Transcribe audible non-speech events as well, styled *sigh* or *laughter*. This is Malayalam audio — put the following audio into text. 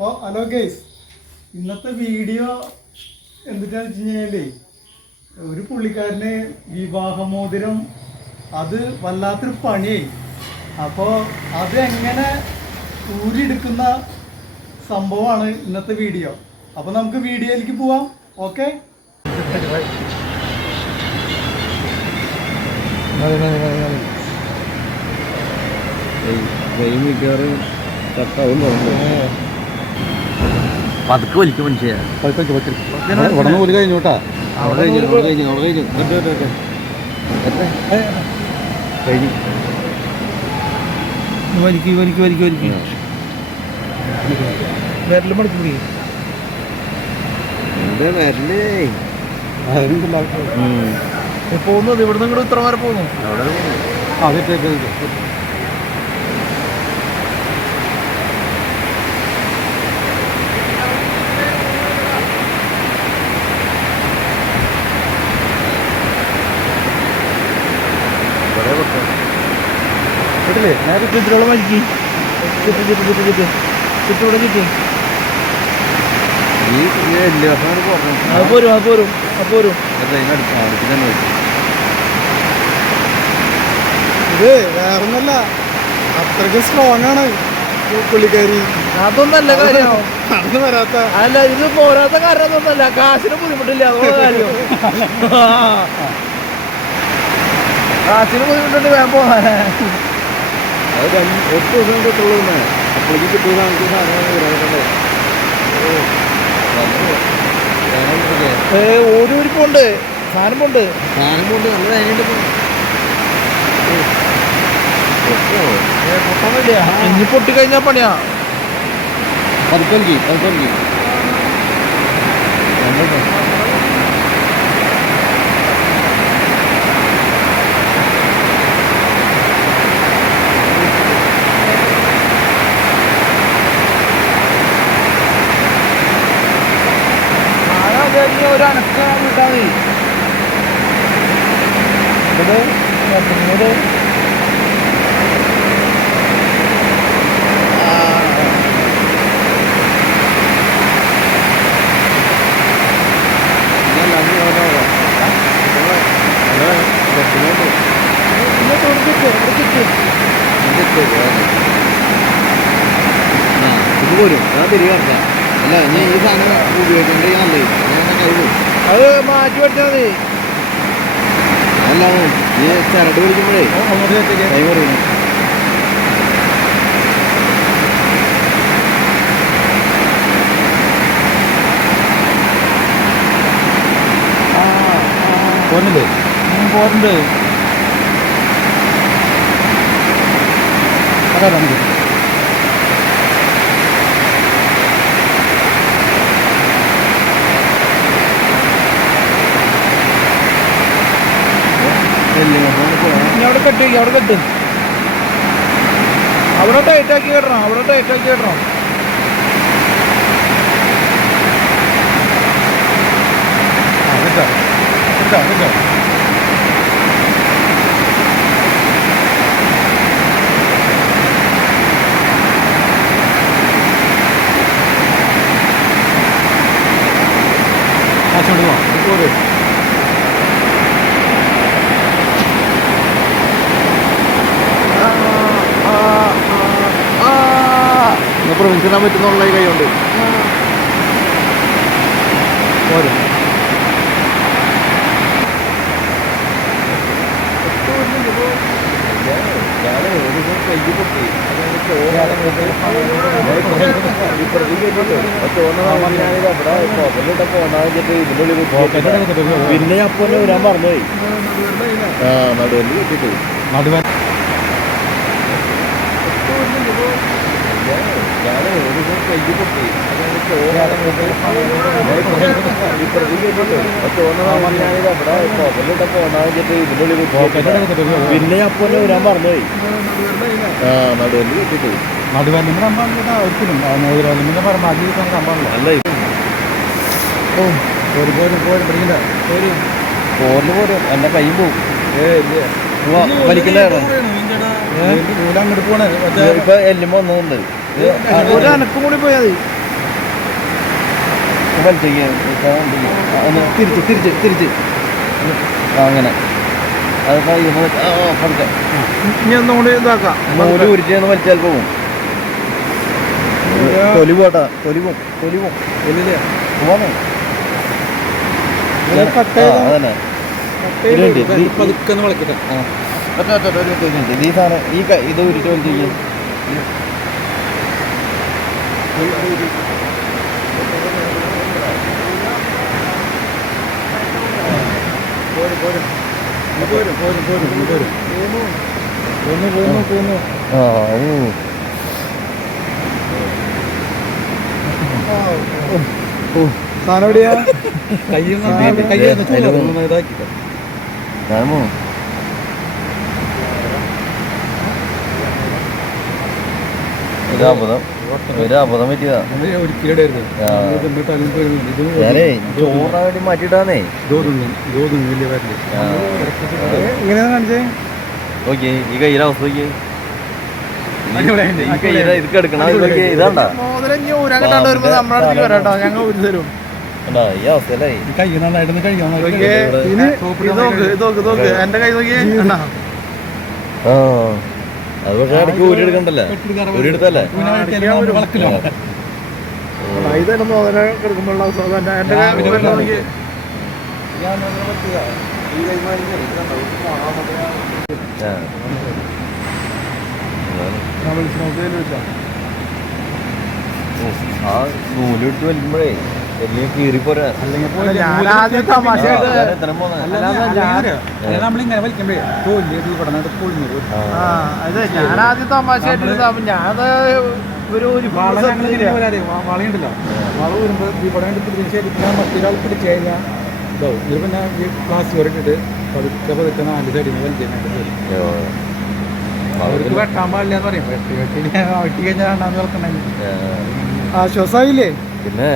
അപ്പോൾ ഹലോ ഗേസ് ഇന്നത്തെ വീഡിയോ എന്തിനാന്ന് വെച്ച് കഴിഞ്ഞാലേ ഒരു പുള്ളിക്കാരന് വിവാഹമോതിരം അത് വല്ലാത്തൊരു പണിയായി. അപ്പോൾ അത് എങ്ങനെ ഊരിയെടുക്കുന്ന സംഭവമാണ് ഇന്നത്തെ വീഡിയോ. അപ്പോൾ നമുക്ക് വീഡിയോയിലേക്ക് പോവാം ഓക്കെ? മിക്കവാറും കട്ടാവും പതുക്കെ വലിക്കും മനുഷ്യ. ഉടനെ പോലും കഴിഞ്ഞു കേട്ടാ. അവിടെ കഴിഞ്ഞു അവിടെ കഴിഞ്ഞു അവിടെ കഴിഞ്ഞു. ഇങ്ങോട്ട് വരട്ടെ, വരട്ടെ. എത്ര? കഴിഞ്ഞു. വലിക്ക് വലിക്ക് വലിക്ക് വലിക്ക്. വിരൽ മടക്കി പിടി എന്താ വരലേ? പോകുന്നത് ഇവിടുന്ന് ഇങ്ങോട്ട് ഇത്ര വരെ പോകുന്നു. അവിടെ ഇവിടെ കേട്ടില്ലേ നേരെ ചുറ്റിലുള്ള വലിക്ക് ചുറ്റി ചുറ്റി ചുറ്റി ചുറ്റി. ചുറ്റിവിടെ ചുറ്റി. അത് പോരും അത് പോരും അത് പോരും. ഇത് വേറൊന്നല്ല അത്രയ്ക്ക് സ്ട്രോങ് ആണ് ഈ പുള്ളിക്കാരി. അതൊന്നല്ല കാര്യം. നടന്നു വരാത്ത. അല്ല ഇത് പോരാത്ത കാരണം അതൊന്നല്ല കാശിന് ബുദ്ധിമുട്ടില്ല അതുകൊണ്ട് കാര്യം. *laughs* കാശിന് ബുദ്ധിമുട്ടുണ്ട് വേണം പോകാനെ. അത് എട്ട് ദിവസം കിട്ടുള്ളൂ തന്നെ അപ്പോഴേക്ക് കിട്ടിയ അഞ്ച് സാധനങ്ങൾ വരാറുണ്ട് ഏ ഓടി ഓടി പോണ്ട് സാധനം പോണ്ട് സാധനം കൊണ്ട് നല്ല വേദനയുണ്ട് ഇനി പൊട്ടി പൊട്ടിക്കഴിഞ്ഞാ പണിയാ. പതുക്കൊല്ലി പതുക്കൊല്ലി ആരാ വിചാരിച്ച ഒരു അനക്ക വിട്ടാ മതി ഇത് ഇറക്കാം അല്ല ഞാൻ ഈ സാധനം ഉപയോഗിക്കേണ്ടത് പോകും അത് മാറ്റി വെച്ചാൽ മതി അല്ലാതെ ഈ ചരട് പിടിക്കുമ്പോഴേ പറയുന്നു പോരുന്നില്ലേ പോരുന്നുണ്ട് അതാ നമുക്ക് ഇനി അവിടെ കെട്ടി അവിടെ കെട്ട്. അവിടെ ടൈറ്റ് ആക്കി കെട്ടണം അവിടെ ടൈറ്റ് ആക്കി കെട്ടണം പ്രൊവിൻസിനാൻ പറ്റുന്നുള്ള ഈ കൈ കൊണ്ട് പോരും. പിന്നെ അപ്പൊ വരാൻ പറഞ്ഞുപോയി ആ നടുവല്ലി കിട്ടിട്ട് നടുവൻ ഞാൻ ഒരു ദിവസം കൈ പൊട്ടി പിന്നെ അപ്പൊ വരാൻ പറഞ്ഞുപോയി എന്റെ കൈ പോവും പോണേ ഇപ്പൊ എല്ലുമ്പോ ഒന്നുണ്ട് ഒരു അനക്കും കൂടി പോയാൽ മതി. തിരിച്ച് തിരിച്ച് തിരിച്ച്. അങ്ങനെ. അത് കഴിയുമ്പോൾ ആ പതുക്കെ. ഇനി ഒന്നും കൂടി ഇതാക്കാം. നൂൽ ഉരിച്ചാണ് വലിച്ചാൽ പോകും തൊലി പോട്ടാ. തൊലി പോവും തൊലി പോവും വലിയ പോവാന്നേ ഇത് cut ആ, ചെയ്താ- അതന്നെ ഒരു. ഈ- ഒരു ഒരു സാധനം ഈ ഇത് ഉരുട്ട് വലിച്ചേക്ക് പോരും പോരും പോരും പോരും പോരും പോരും പോന്നു പോന്നു പോന്നു സാധനം എവിടെയാ കയ്യിൽ നിന്ന് കയ്യിൽ ഇത് അതിൽ ഒന്ന് ഇതാക്കിട്ടോ ഞാമോ ഒരു അബദ്ധം. ഒരു അബദ്ധം പറ്റിയതാ. ഞാനേ ചോറിനാൻ വേണ്ടി മാറ്റിയിട്ടാന്നേ. ഓക്കെ ഈ കയ്യിലെ അവസ്ഥ നോക്കിയേ ഈ അവസ്ഥയല്ലേ? കൈ നോക്കിയേ, ഇനി ഇത് നോക്ക് ഇത് നോക്ക് എന്റെ കൈ നോക്കിയേ കണ്ടാ? ആ. അത് പക്ഷേ ഇടയ്ക്ക് ഊരി എടുക്കണ്ടല്ലേ ഊരി എടുത്തല്ലേ വളക്കില്ല. ഇതെന്നെ മോതിരം കിടക്കുമ്പോഴുള്ള അവസ്ഥ അതന്നെ. എന്റെ കൈ രാവിലെ ഊരാൻ നോക്കിയേ ആ. നൂലിട്ട് വലിക്കുമ്പോഴേ നമ്മളിങ്ങനെ വലിക്കുമ്പേ തോന്നി ഇത് ഇവിടെ നിന്ന് പൊളിഞ്ഞത്. ആ. അതെ ഞാൻ ആദ്യം തമാശ ആയിട്ട് അപ്പൊ ഞാനത് ഒരു ഒരു വളയുണ്ടല്ലോ. വള വരുമ്പോൾ ഈ പടം പിടിച്ചതിന് ശേഷം ഞാൻ മറ്റൊരാൾ പിടിച്ച് കഴിഞ്ഞാൽ ഇതാവും ഇത് പിന്നെ ഈ ക്ലാസ് വരട്ടിട്ട് പതുക്കെ പതുക്കെ നാല് സൈഡിൽ നിന്ന് വലിക്കാനായിട്ട് വരും. അയ്യോ. അവർക്ക് വെട്ടാൻ പാടില്ല എന്ന് പറയും. വെട്ടി വെട്ടി വെട്ടി കഴിഞ്ഞാൽ രണ്ടാമത്. ആശ്വാസമായില്ലേ പിന്നെ?